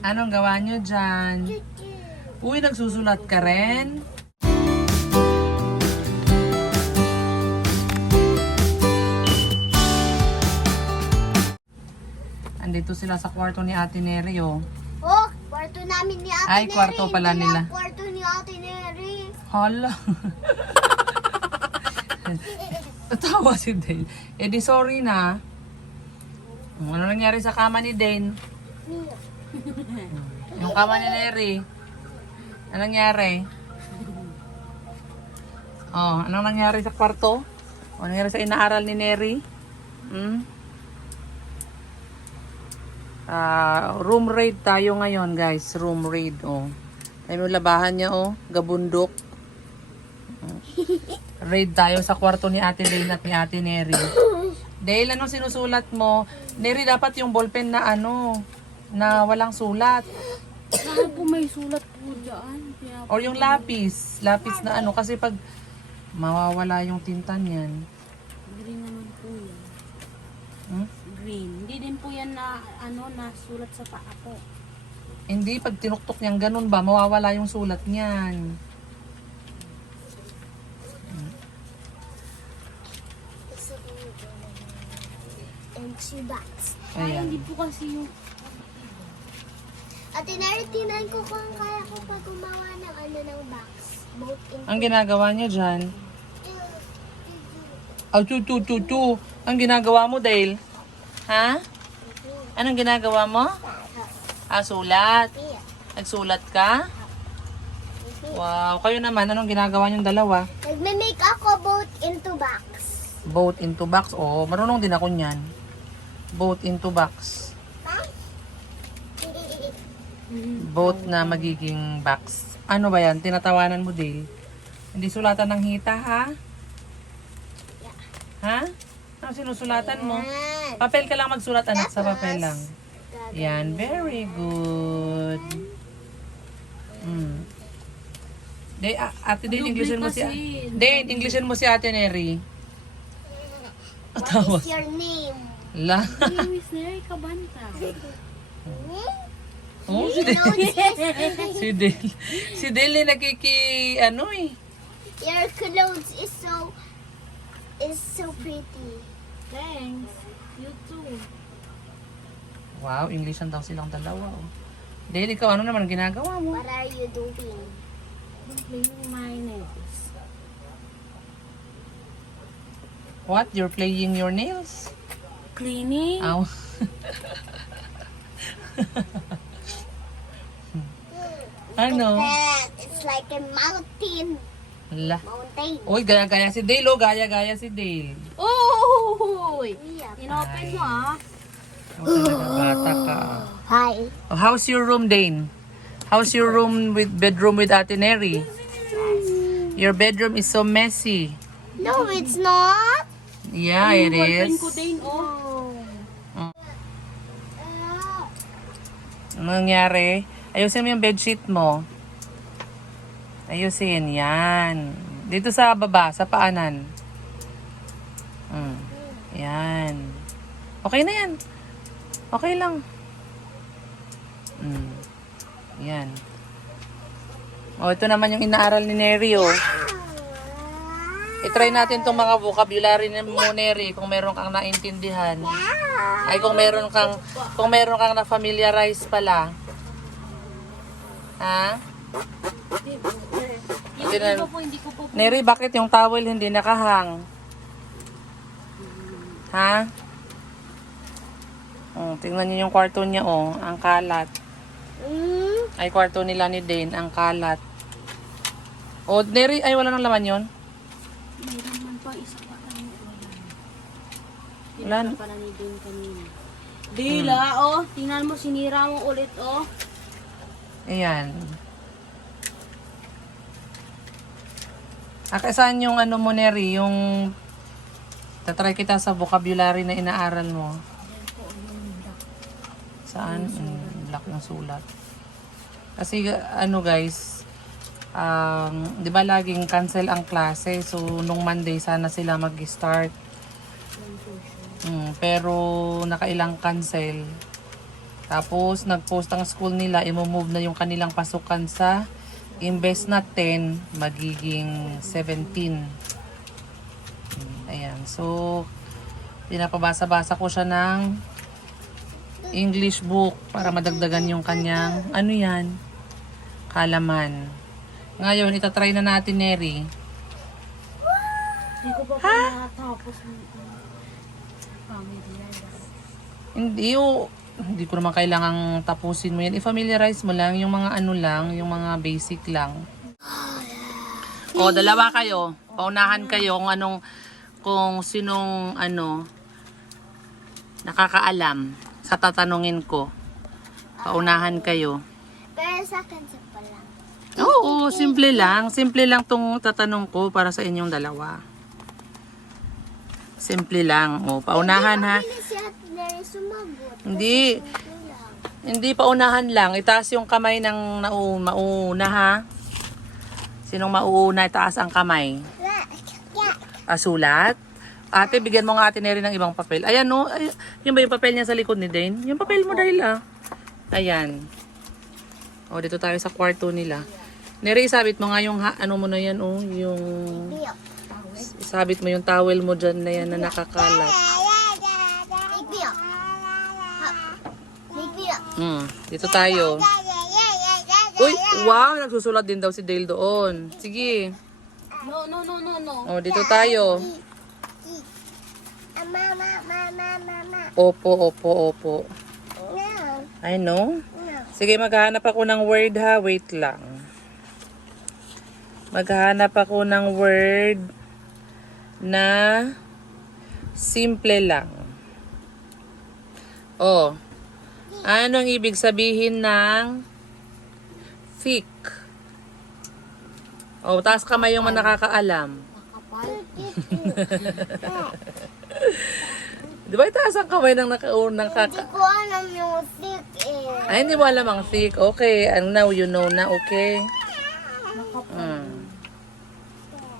Anong gawa nyo dyan? Uy, nagsusulat ka rin? Andito sila sa kwarto ni Ate Neri, oh. Oh, kwarto namin ni Ate Ay, Neri. kwarto pala Hindi nila. lang kwarto ni Ate Neri. Hala. Tawa si Dane. Eh di sorry na. Ano nangyari sa kama ni Dane? Yung kama ni Neri. Ano nangyari? Oh, anong nangyari sa kwarto? Ano nangyari sa inaaral ni Neri? Room raid tayo ngayon, guys. Room raid, oh. Ay mo labahan niya, oh. Gabundok. Raid tayo sa kwarto ni Ate Dane at ni Ate Neri. Dale, anong sinusulat mo? Neri, dapat yung ballpen na ano, na walang sulat. Saan po may sulat po dyan? Or yung lapis. Lapis na ano, kasi pag mawawala yung tinta niyan. Green naman po yan. Hmm? Green. Hindi din po yan na, ano, nasulat sa paa po. Hindi, pag tinuktok niyan, ganun ba? Mawawala yung sulat niyan. Empty box. Ay, Ayan. hindi po kasi yung... Ate Neri, tinan ko kung kaya ko pa gumawa ng ano ng box. Both in Ang ginagawa niyo dyan? Oh, tu. Ang ginagawa mo, Dale? Ha? Anong ginagawa mo? Sulat. Nagsulat ka? Wow. Kayo naman, anong ginagawa niyong dalawa? Nagme-make ako both into box. Boat into box. Oh, marunong din ako niyan. Boat into box. Boat na magiging box. Ano ba yan? Tinatawanan mo, Dale? Hindi sulatan ng hita, ha? Ha? Ano sinusulatan mo? Papel ka lang magsulat, anak, sa papel lang. Yan, very good. Ate Dale, Englishin mo si... Dale, Englishin mo si Ate Neri. What is your name? La. Miss Neri Kabanta. Oh, si Dale. Si Dale. Si Dale ano eh. Your clothes is so pretty. Thanks. You too. Wow, Englishan daw silang dalawa. Oh. Dale, ikaw ano naman ang ginagawa mo? What are you doing? Playing my nails. What? You're playing your nails? Cleaning. Ow. Ano? It's like a mountain. La. Mountain. Uy, gaya-gaya si Dale, oh. Gaya-gaya si Dale. Oh! Yeah. Inopen mo ah. Oh, talaga, bata ka. Hi. Oh, how's your room, Dane? How's your room with bedroom with Ate Neri? Your bedroom is so messy. No, it's not. Yeah, it Ballpen is. ko din oh. Ano nangyari? Ayusin mo yung bedsheet mo. Ayusin, yan. Dito sa baba, sa paanan. Yan. Okay na yan. Okay lang. Yan. Oh, ito naman yung inaaral ni Neri, oh. I-try natin itong mga vocabulary ni mo, Neri, kung meron kang naintindihan. Ay, kung meron kang na-familiarize pala. Ha? Hindi ko po. Neri, bakit yung towel hindi nakahang? Ha? Oh, tingnan niyo yung kwarto niya, oh. Ang kalat. Ay, kwarto nila ni Dane. Ang kalat. Oh, Neri, ay, wala nang laman yun? Mayroon man pa isa pa tayo. Wala na. Wala pala ni Dane kanina. Dila, oh. Tingnan mo, sinira mo ulit, oh. Ayan. Saan yung ano mo, Neri? Yung tatry kita sa vocabulary na inaaral mo. Saan? Black yung sulat. Kasi ano guys, di ba laging cancel ang klase? So, nung Monday sana sila mag-start. Pero nakailang cancel. Tapos, nag-post ang school nila, i-move na yung kanilang pasukan sa imbes na 10, magiging 17. Ayan. So, pinapabasa-basa ko siya ng English book para madagdagan yung kanyang, ano yan? Halaman. Ngayon, itatry na natin, Neri. Hindi ko pa natapos ng familiar. Hindi ko naman kailangang tapusin mo yan. I-familiarize mo lang yung mga ano lang, yung mga basic lang. O, dalawa kayo. Paunahan kayo kung sinong nakakaalam sa tatanungin ko. Paunahan kayo. Pero sa akin, simple lang. Oo, simple lang. Simple lang tong tatanong ko para sa inyong dalawa. Simple lang. O, paunahan ha. Hindi si Ate Neri sumagot. Hindi. Simple lang. Hindi, paunahan lang. Itaas yung kamay ng mauna ha. Sinong mauuna, itaas ang kamay. Sulat. Ate, bigyan mo nga Ate Neri ng ibang papel. Ayan no. Ay, yun ba yung papel niya sa likod ni Dane? Yung papel mo dahil Ayan. O, dito tayo sa kwarto nila. Neri, isabit mo nga yung ano mo na yan yung... Biyak. Isabit mo yung towel mo dyan na yan na nakakalat. Biyak. Biyak. Dito tayo. Uy, wow, nagsusulat din daw si Dale doon. Sige. No. O, dito tayo. Mama. Opo. No. I know. No. Sige, maghahanap ako ng word ha. Wait lang. Maghahanap ako ng word na simple lang. Oh. Ano ang ibig sabihin ng thick? Oh, taas kamay yung mga nakakaalam. Kapal. Di ba itaas ang kamay ng nakaunang Hindi ko alam yung thick eh. Ay, hindi mo alam ang thick. Okay, and now you know na, okay?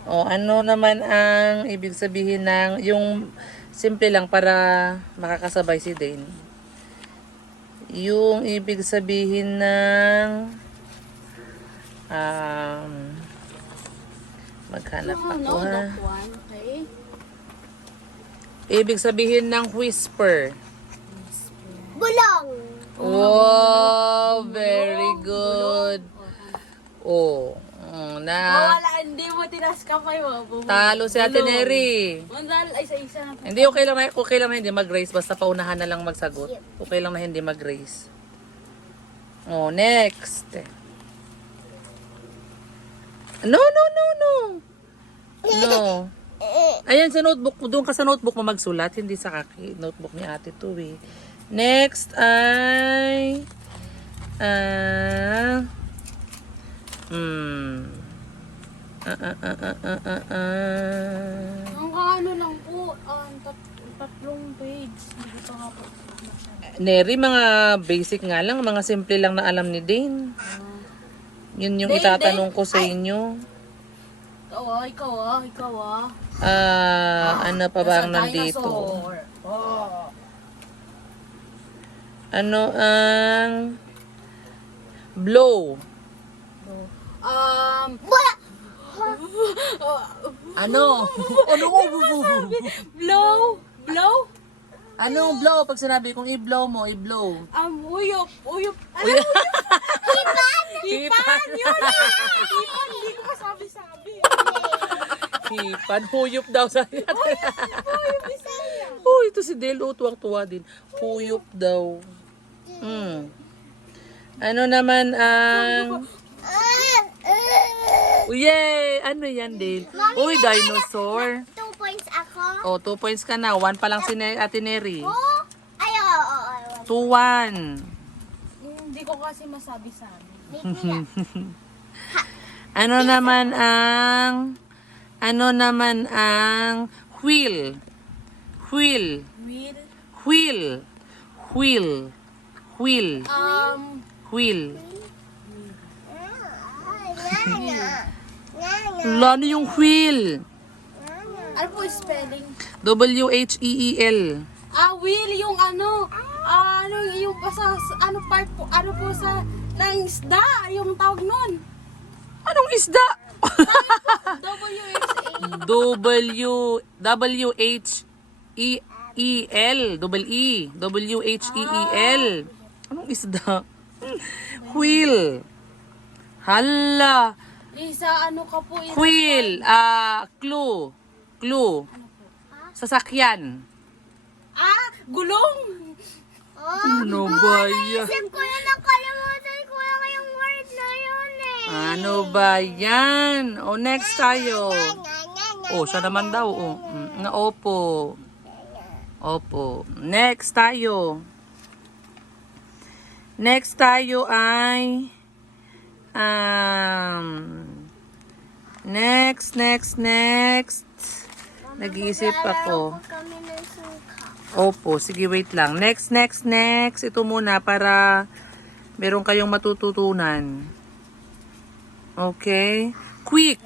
O, ano naman ang ibig sabihin ng, yung simple lang para makakasabay si Dane. Yung ibig sabihin ng, maghanap ako ha. That one, okay? Ibig sabihin ng whisper. Bulong. Wow, very good. Oh, na Wala, hindi mo tinas ka kayo. talo si Ate Neri. Mandal, ay isa na. Hindi okay lang na hindi mag-race basta paunahan na lang magsagot. Okay lang na hindi mag-race. Oh, next. No. No. Ayan sa notebook, doon ka sa notebook mo magsulat, hindi sa notebook ni Ate to eh. Next ay Ang ano lang po, tatlong page. Hindi pa nga po. Neri, mga basic nga lang, mga simple lang na alam ni Dane. Yun yung itatanong ko sa inyo. Ikaw ah. Ano pa ba ang nandito? Dinosaur. Oh. Ano ang blow? Wala. Ano? Blow? Anong blow? Pag sinabi kong i-blow mo, i-blow. Uyop. Hipan! Yun! Hipan, hindi ko masabi-sabi. Hipan, huyop daw sa Oh, ito si Dale, tuwang-tuwa din. Huyop daw. Ano naman ang... Yay! Ano yan, Dale? Uy, dinosaur. 2 points ako. Oh, 2 points ka na. 1 pa lang si Ate Neri. Oh. Ay, oo. 2-1. Hindi ko kasi masabi-sabi. Ano naman ang wheel? Wheel. Will? Wheel. Ano yung wheel? Ano po spelling? W-H-E-E-L. Wheel yung ano. Ano yung sa ano part po, ano po sa ng isda, yung tawag nun. Anong isda? WHA. W-H-E-E-L. Anong isda? Wheel. Hala. Lisa, ano ka po? Wheel. Clue. Clue. Sasakyan. Gulong. Ano ba yan? Isip ko na nakalimutan ko lang yung word na yun eh. Ano ba yan? O, next tayo. Oh, siya naman daw. Oh. Opo. Opo. Next tayo. Next tayo ay next. Nag-iisip ako. Kami ng suka. Opo, sige wait lang. Next. Ito muna para meron kayong matututunan. Okay? Quick.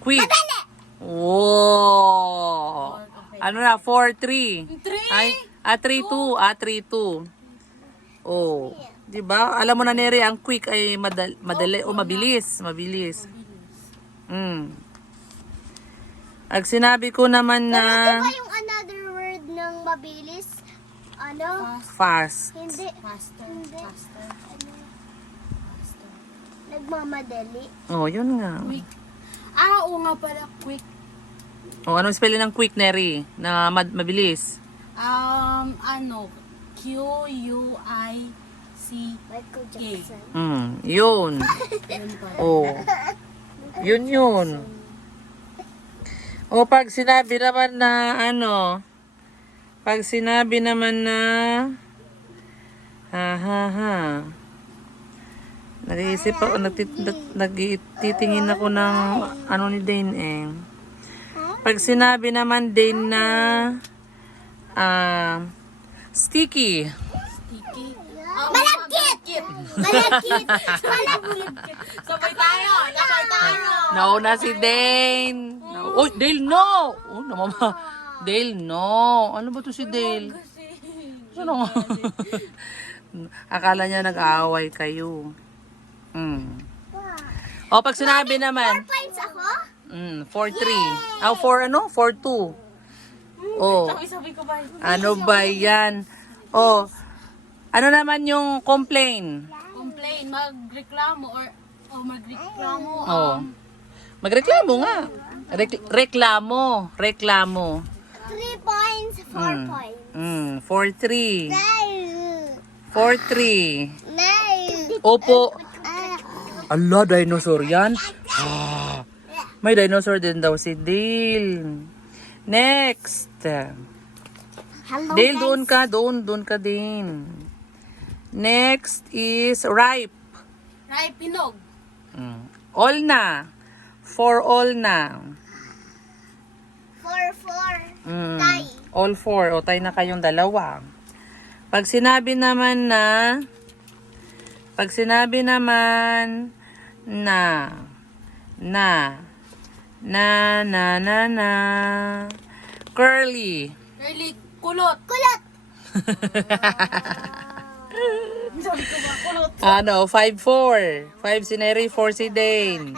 Quick. Wow. Ano na? 4-3. 3. Ay, 3-2. 3-2. Oh. Diba? Alam mo na Neri, ang quick ay madali o mabilis. Mabilis. Ang sinabi ko naman Pero na diba yung another word ng mabilis? Ano? fast. Hindi. Faster. Hindi. Faster. Ano? Nagmamadali. Oh, yun nga. Quick. Oo nga pala, quick. Oh, anong spelling ng quick, Neri? Na mabilis. Ano? Q-U-I-C. Michael Jackson. Yun. Yun pa. Oh. Yun. O pag sinabi naman na pag sinabi naman na nag-iisip ako, nagtitingin ako ng ano ni Dane eh. Pag sinabi naman din na sticky. Sticky. Malagkit! Malagkit! Sabay tayo! Sabay tayo! Nauna si Dane. Uy, Dale, no! Oh, namama. Dale, no. Ano ba to si Dale? Ano nga? Akala niya nag-aaway kayo. O, pag sinabi naman, 4 points ako? 4-3. 4-2. Oh, Sabi ko ba? ano ba yan? Oh, ano naman yung complain? Complain, magreklamo or magreklamo. Oh. Magreklamo nga. Reklamo. 3 points, 4 points. 4-3. 4-3. Nine. Opo. Ala, dinosaur yan. May dinosaur din daw si Dale. Next. Hello, Dale, guys. doon ka. Doon ka din. Next is ripe. Right, pinog. All na. For all na. 4. Mm. All four. O, tayo na kayong dalawa. Pag sinabi naman na curly. Curly, kulot. Kulot. Sabi ko ba, kulot. 5-4. 5 si Neri, 4 si Dane.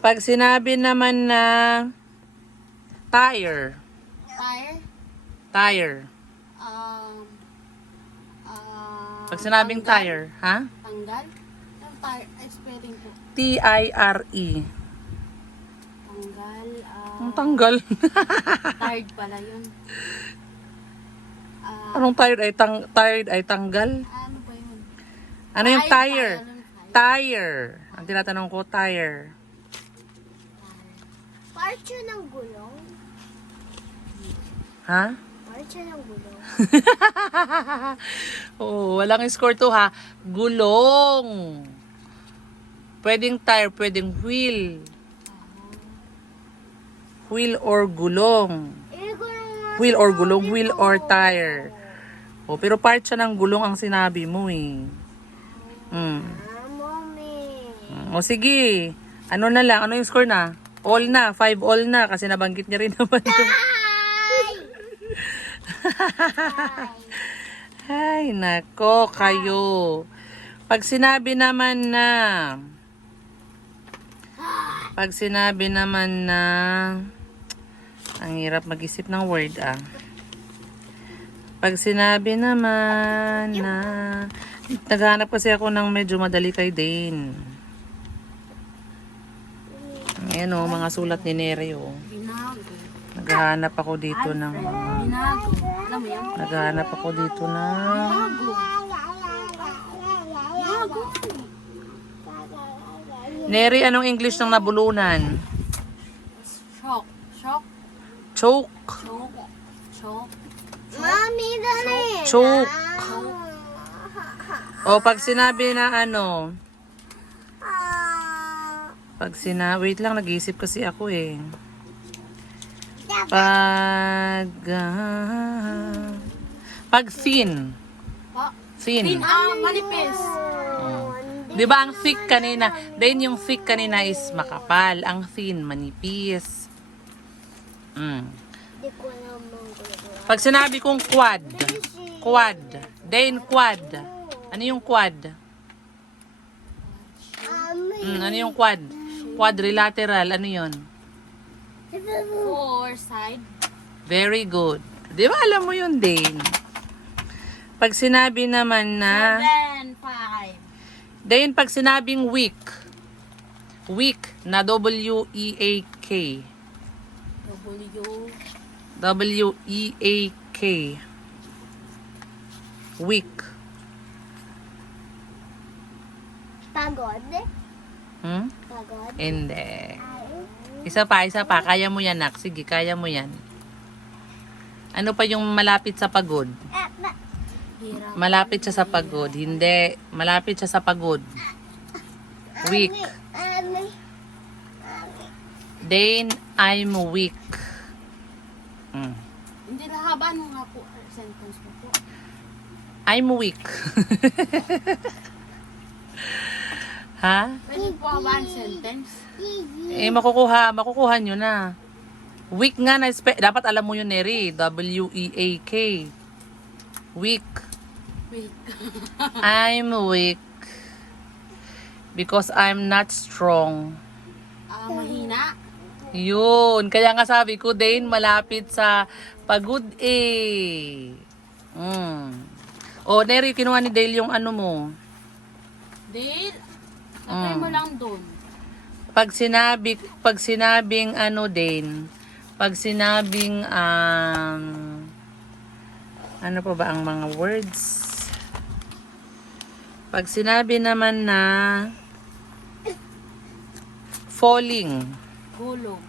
Pag sinabi naman na tire. Tire. Pag sinabing tire, ha? Tanggal? Ang tire, spelling po. T-I-R-E. Tanggal. Ang tanggal. Tired pala yun. Anong tired ay tanggal? Ano ba yun? Ano yung tire? Pala nun, Tire. Ang tinatanong ko, tire. Part yun ng gulong. Ha? Part yun ng gulong. Oh, walang score to ha. Gulong. Pwedeng tire, pwedeng wheel. Wheel or gulong. Wheel or gulong, wheel or tire. Oh, pero part siya ng gulong ang sinabi mo eh. Mommy. O sige. Ano na lang? Ano yung score na? All na. 5 all na. Kasi nabanggit niya rin naman yung Ay, nako kayo. Pag sinabi naman na, ang hirap mag-isip ng word Pag sinabi naman na, naghahanap kasi ako ng medyo madali kay Dane. Ayan o, mga sulat ni Neri o. Binago. Naghahanap ako dito ng, Binago. Alam mo yan? naghahanap ako dito ng, Binago. Binago. Neri, anong English ng nabulunan? Shock. Shock. Choke. Choke. Choke. Mami, dali. Choke. O, pag sinabi na ano, wait lang, nag-iisip kasi ako eh. Pag thin. Pa. Thin. Manipis. Di ba ang thick kanina? Then yung thick kanina is makapal. Ang thin, manipis. Di ko alam ang gulay. Pag sinabi kong quad. Quad. Then quad. Ano yung quad? Ano yung quad? Quadrilateral. Ano yun? Four side. Very good. Di ba alam mo yun, Dane? Pag sinabi naman na... 7, 5. Dane, pag sinabing week. Week na W-E-A-K. W-E-A-K. Week. Pagod? Pagod? Hindi. Isa pa. Kaya mo yan, Nak. Sige, kaya mo yan. Ano pa yung malapit sa pagod? Hirap. Malapit siya sa pagod. Hindi. Malapit siya sa pagod. Weak. Dane, I'm weak. Hindi lahaban mo nga po sentence mo po. I'm weak. Ha? Pwede po haban sentence. Makukuha nyo na. Weak nga na, dapat alam mo yun, Neri. W-E-A-K. Weak. Wait. I'm weak. Because I'm not strong. Mahina. Yun. Kaya nga sabi ko, Dane, malapit sa pagod O, Neri, kinuha ni Dale yung ano mo. Dale, lagay mo lang doon. Pag sinabing ano, Dane, pag sinabing, ano pa ba ang mga words? Pag sinabi naman na falling. Gulong.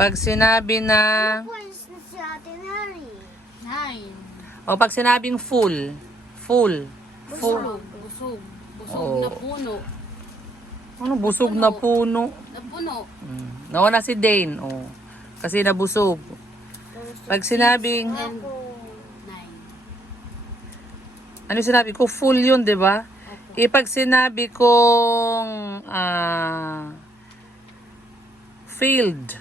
Pag sinabi na Points na si Ate Neri. 9. o pag sinabing full. Full. Busog. Busog. Busog na puno. Ano busog na puno? Napuno. Nauna si Dane. O. Kasi nabusog. Pag sinabing 9. ano sinabi ko? Full yun, di ba? Pag sinabi kong failed.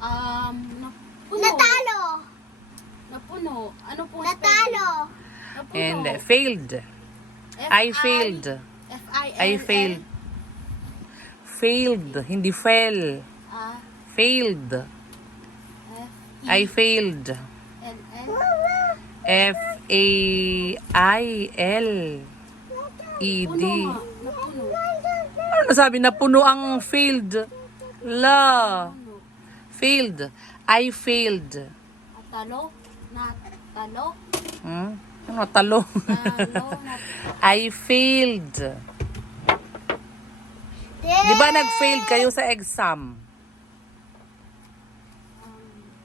Napuno. Natalo! Napuno. Ano po? Natalo! Napuno. And failed. I failed. F-I-L-L. I failed. Failed. Hindi fell. Failed. I failed. F-A-I-L-E-D. Napuno. Ano nasabi? Napuno ang failed. La. Failed. I failed. Talo. Natalo. Ano talo? Talo. I failed. Di ba nag-failed kayo sa exam?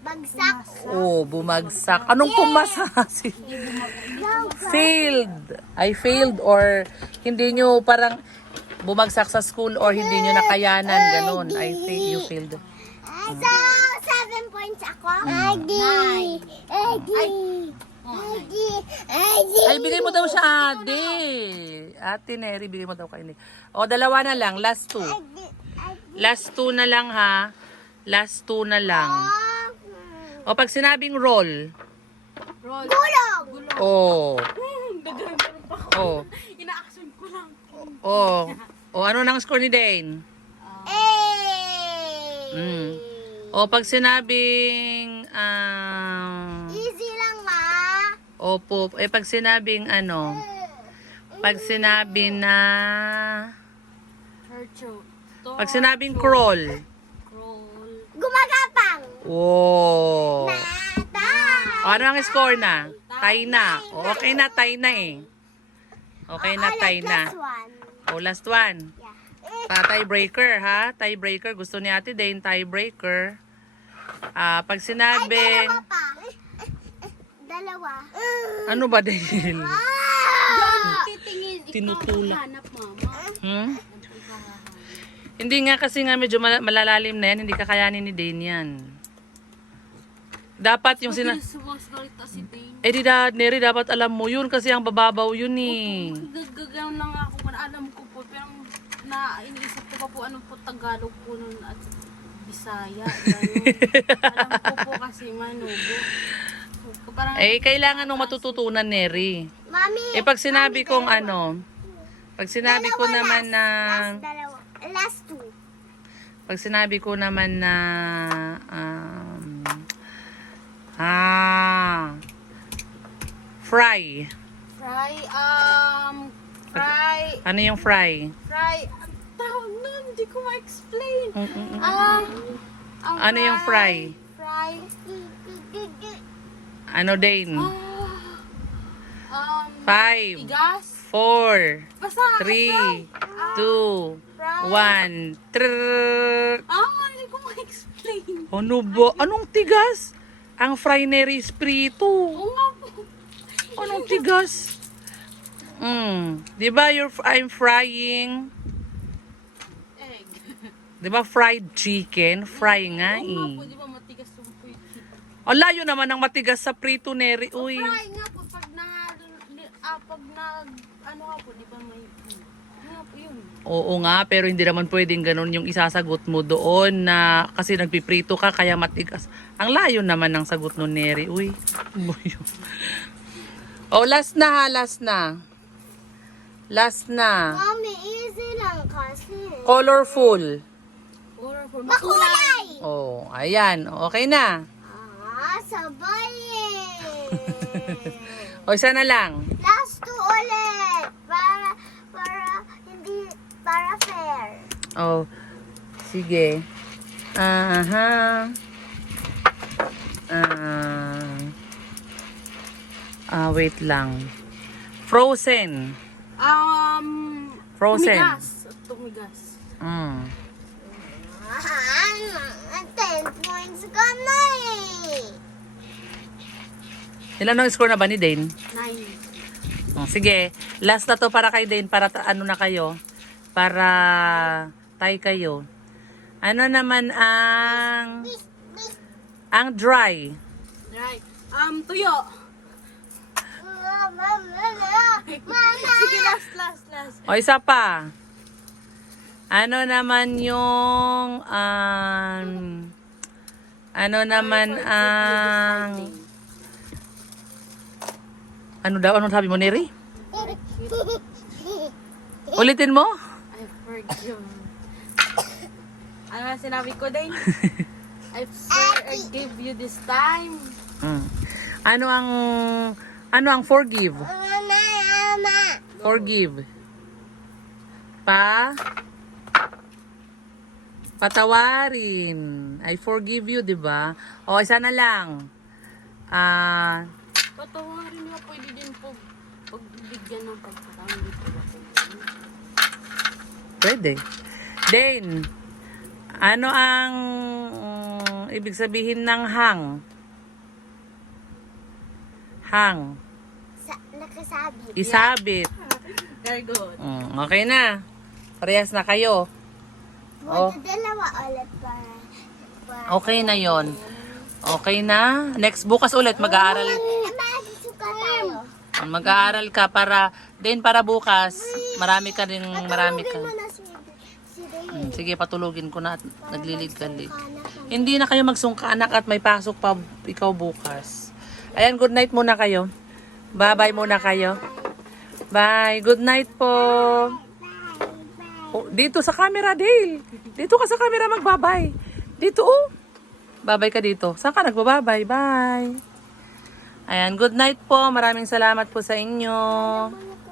Bagsak! Oh, bumagsak. Anong pumasa? Failed. I failed or hindi nyo parang bumagsak sa school or hindi nyo nakayanan. Ganon. You failed. So, 7 points ako. Aggie! Aggie! Ay, bigay mo daw siya, Ate. Ate Neri, bigay mo daw kay Neri. O, dalawa na lang. Last two. Last two na lang, ha? Last two na lang. O pag sinabing roll. Roll. Gulong. O. Gagawin pa ako. O. Ina-action ko lang. O. O ano nang score ni Dane? Mm. O pag sinabing Easy lang, ma. opo, pag sinabing ano, pag sinabi na pag sinabing crawl. Roll. Gumagapang. Wow. Nata. O, ano ang score na? Tie na. O, okay na, tie na eh. Okay na, tie na. Last one. O, last one. Yeah. Tiebreaker, ha? Tiebreaker. Gusto ni Ate Dane, tiebreaker. Pag Ay, sinabing... dalawa pa. Dalawa. Ano ba, Dale? Titingin. Tinutulak. Hanap, mama. Hmm? Hindi nga kasi nga medyo malalalim na yan. Hindi kakayanin ni Dane yan. Dapat yung Sumasalita si Dane. Eh di Neri, dapat alam mo yun kasi ang bababaw yun eh. Gagawin lang ako kung alam ko po. Pero iniisip ko pa po anong po Tagalog po nun at Bisaya. Alam ko po kasi Manubo. So, parang, Kailangan mong matututunan, Neri. Mami. Pag sinabi kong ano, pag sinabi ko naman na, Last dalawa. Last two. pag sinabi ko naman na, fry. fry, Ano yung fry? ang tawag nun, hindi ko ma-explain. Ano Ang yung fry? Fry, Ano, Dane? 5, tigas, 4, basta, 3, 2, 1. hindi ko ma-explain. Ano ba? Anong tigas? Ang fry Neri Espiritu. Oo nga po. Anong tigas? Di ba I'm frying? Egg. Di ba fried chicken? Fry nga Oo nga po, eh. di ba matigas yung puwit? Ang layo naman ng matigas sa prito, Neri. Uy. Fry nga po, pag ano nga po, di ba may, nga po yun. Oo nga, pero hindi naman pwedeng ganun yung isasagot mo doon na kasi nagpiprito ka kaya matigas. Ang layo naman ng sagot no, Neri. Uy. Last na ha, last na. Last na. Mami, easy lang kasi. Colorful. Or for Makulay. Oh, ayan. Okay na. Sabay eh. O, isa na lang. Last two ulit. Para fair. Oh, sige. Wait lang. Frozen. Frozen. Tumigas. 10 points ka na eh. Ilan ang score na ba ni Dane? 9. Sige, last na to para kay Dane, para ano na kayo, para tie kayo. Ano naman ang dry? Right. Tuyo. Mama. Sige, last. O, isa pa. Ano naman yung, ano naman ang, ano daw, anong sabi mo, Neri? Ulitin mo? I forgive. Ano nga sinabi ko din? I forgive you this time. Ano ang forgive? Mama. Forgive. Patawarin. I forgive you, 'di ba? O, isa na lang. Patawarin niya, pwede din po pagbigyan ng pagkakataon dito. Pwede. Then, ano ang ibig sabihin ng hang? Hang. Nakasabit. Isabit. Very good. Okay na. Parehas na kayo. Oh. Dalawa ulit para. Okay na yon. Okay na. Next bukas ulit mag-aaral. Suka tayo. Mag-aaral ka para bukas marami ka. Mo na si Dayan. Sige, patulugin ko na at naglilid ka. Anak lang. Hindi na kayo magsungka anak at may pasok pa ikaw bukas. Ayan, good night muna kayo. Bye-bye muna kayo. Bye. Good night po. Oh, dito sa camera, Dale. Dito ka sa camera magbabay. Dito, oh. Babay ka dito. Saan ka nagbababay? Bye. Ayan, good night po. Maraming salamat po sa inyo. Mga